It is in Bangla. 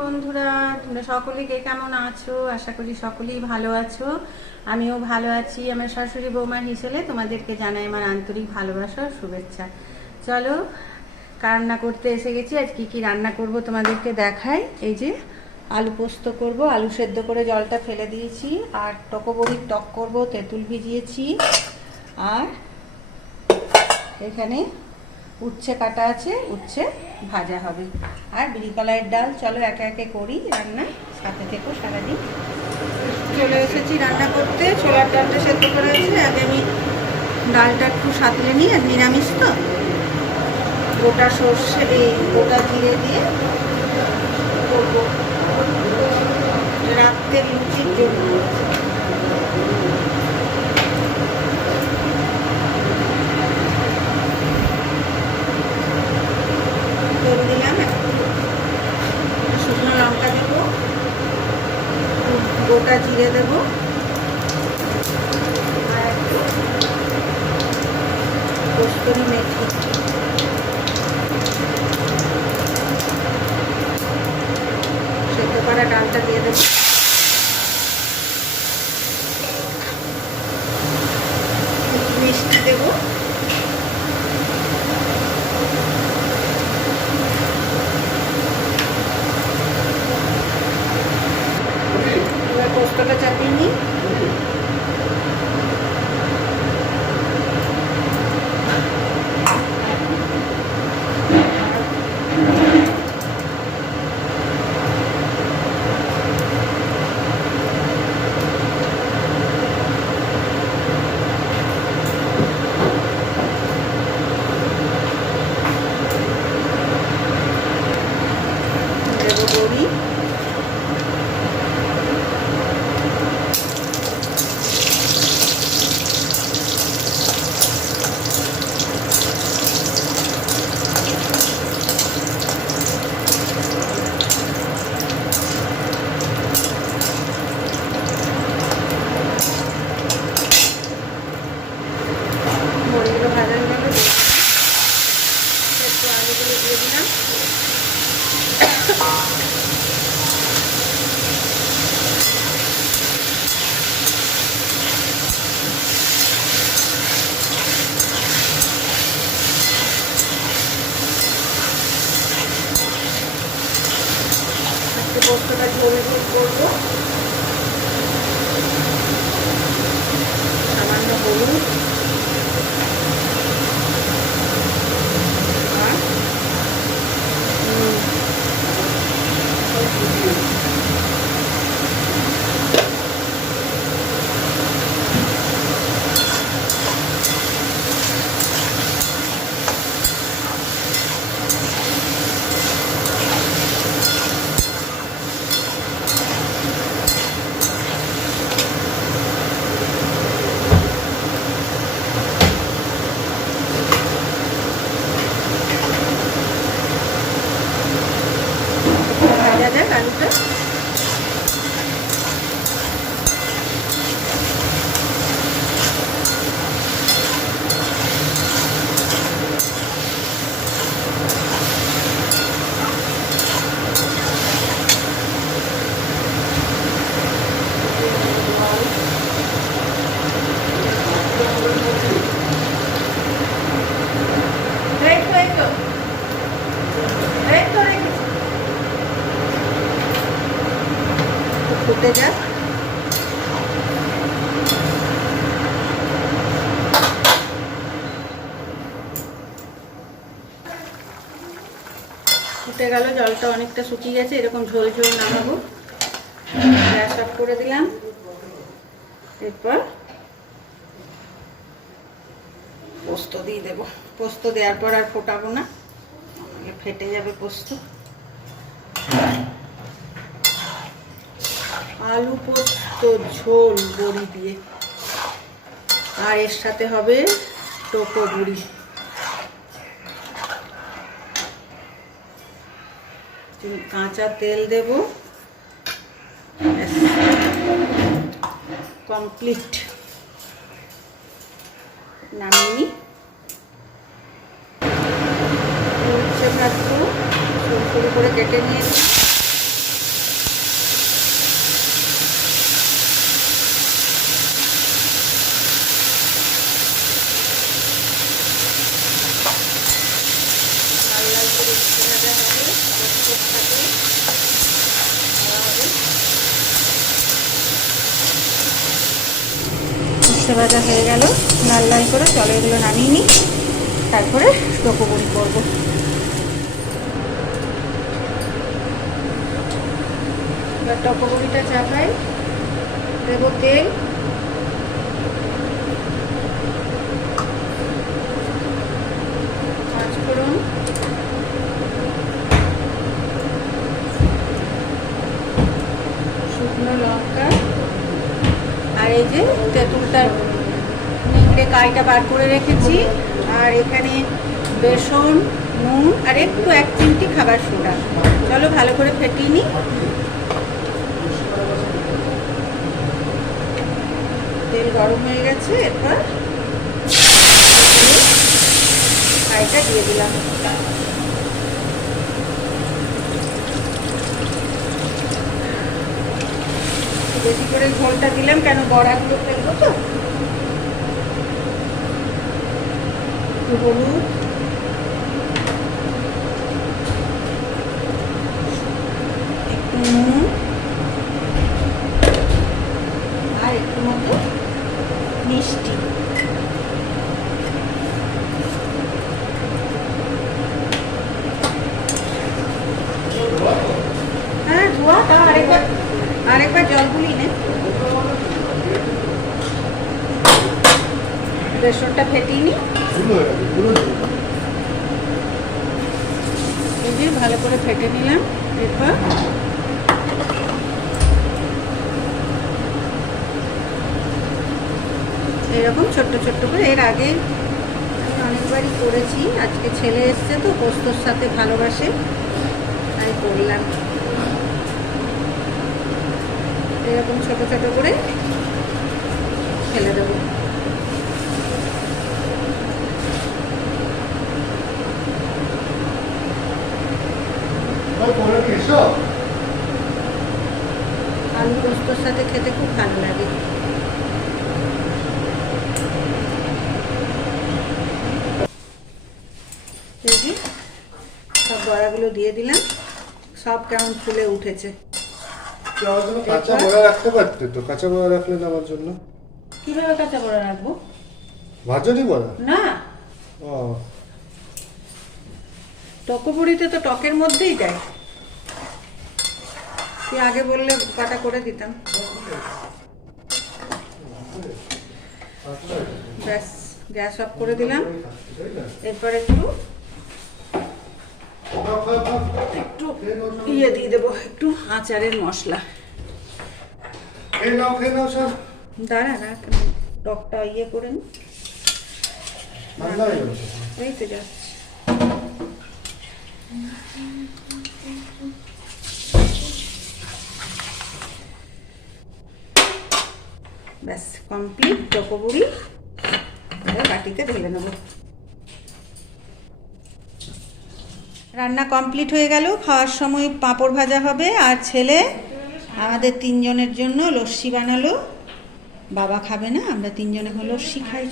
বন্ধুরা, তোমরা সকলে কে কেমন আছো? আশা করি সকলেই ভালো আছো। আমিও ভালো আছি। আমার শাশুড়ি বৌমা হিসেবে তোমাদেরকে জানাই আমার আন্তরিক ভালোবাসা ও শুভেচ্ছা। চলো রান্না করতে এসে গেছি। আজ কি রান্না করব তোমাদেরকে দেখাই। এই যে আলু পোস্ত করব, আলু সেদ্ধ করে জলটা ফেলে দিয়েছি, আর টকবড়ির টক করব, তেঁতুল ভিজিয়েছি, আর এখানে উচ্ছে কাটা আছে, উচ্ছে ভাজা হবে, আর বিড়ি কলাইয়ের ডাল। চলো একে একে করি রান্না, সাথে থেকো সারাদিন। চলে এসেছি রান্না করতে। ছোলার ডালটা সেদ্ধ করে আছে। আগে আমি ডালটা একটু সাঁতলে নিই, আর নিরামিষ তো, গোটা সর্ষে এই গোটা জিরে দিয়ে করবো রাত্রে লুচির জন্য। দিলাম শুকনো লঙ্কা দেবো, গোটা জিরে দেবো, আর একটু কস্তুরি মেথি, সেদ্ধ করা ডালটা দিয়ে দেবো, মিষ্টি দেবো, এবার পোস্তটা চাপিয়ে নিই। দেবো বড়ি, বড়িগুলো ভাজা হয়ে গেলে একটু আলুগুলো দিয়ে দিলাম। একটু পোস্তটা ঝোল ঝোল করবো, সামান্য হলুদ, আর ভাজা যাক আলুটা। ফুটে যাক। ফুটে গেল, জলটা অনেকটা শুকিয়ে গেছে, এরকম ঝোল ঝোল নামাবো। গ্যাস অফ করে দিলাম। এরপর পোস্ত দিয়ে দেবো। পোস্ত দেওয়ার পর আর ফোটাবো না, ফেটে যাবে পোস্ত। আলু পোস্ত ঝোল বড়ি দিয়ে, আর এর সাথে হবে টোকো বুড়ি। কাঁচা তেল দেব, কমপ্লিট। নামিয়ে বেটে নিয়েছি। লাল লাল করে উচ্ছে ভাজা হবে, উচ্ছে ভাজা হয়ে গেল লাল লাল করে। চলো এগুলো নামিয়ে নিই, তারপরে টকো বড়ি করবো। এবার টকো বড়িটা চাপাই, দেবো তেল, পাঁচফোড়ন, শুকনো লঙ্কা, আর এই যে তেঁতুলটার নিংড়ে কাইটা বার করে রেখেছি, আর এখানে বেসন, নুন আর একটু 1 চিমটি খাবার সোডা। চলো ভালো করে ফেটিয়ে নিই। তেল গরম হয়ে গেছে, এরপর কাইটা দিয়ে দিলাম। বেশি করে ঝোলটা দিলাম, কেন বড়াগুলো ফেলবো তো। একটু হলুদ, একটু নুন, আর একটু মতো মিষ্টি। হ্যাঁ ধোয়া, তাও আরেকবার জল গুলি নে। বেসনটা ফেটিয়ে নি, ভালো করে ফেটে নিলাম। এরপর এরকম ছোট্ট ছোট্ট করে, এর আগে আমি অনেকবারই করেছি, আজকে ছেলে এসছে তো পোস্তর সাথে ভালোবাসে তাই করলাম। এরকম ছোট ছোট করে ফেলে দেবো। আলু পোস্তর সাথে খেতে খুব ভালো লাগে। সব বড়াগুলো দিয়ে দিলাম, সব কেমন ফুলে উঠেছে। কাঁচা বড়া রাখতে পারতে তো, কাঁচা বড়া রাখলে না আমার জন্য। কিভাবে কাঁচা বড়া রাখবো? ভাজনি বড়া না, ও টকো বড়িতে তো টকের মধ্যেই দেয়। তুই আগে বললে কাটা করে দিতাম। ব্যাস, গ্যাস অফ করে দিলাম। এরপর একটু ইয়ে দিয়ে দেবো, একটু আচারের মশলা। দাঁড়া না, টকটা ইয়ে করে নি। এই তো যাচ্ছে। ব্যাস কমপ্লিট টকো বড়ি। বাটিতে ঢেলে নেব। রান্না কমপ্লিট হয়ে গেল। খাওয়ার সময় পাঁপড় ভাজা হবে, আর ছেলে আমাদের 3 জনের জন্য লস্যি বানালো। বাবা খাবে না, আমরা 3 জনে লস্যি খাই।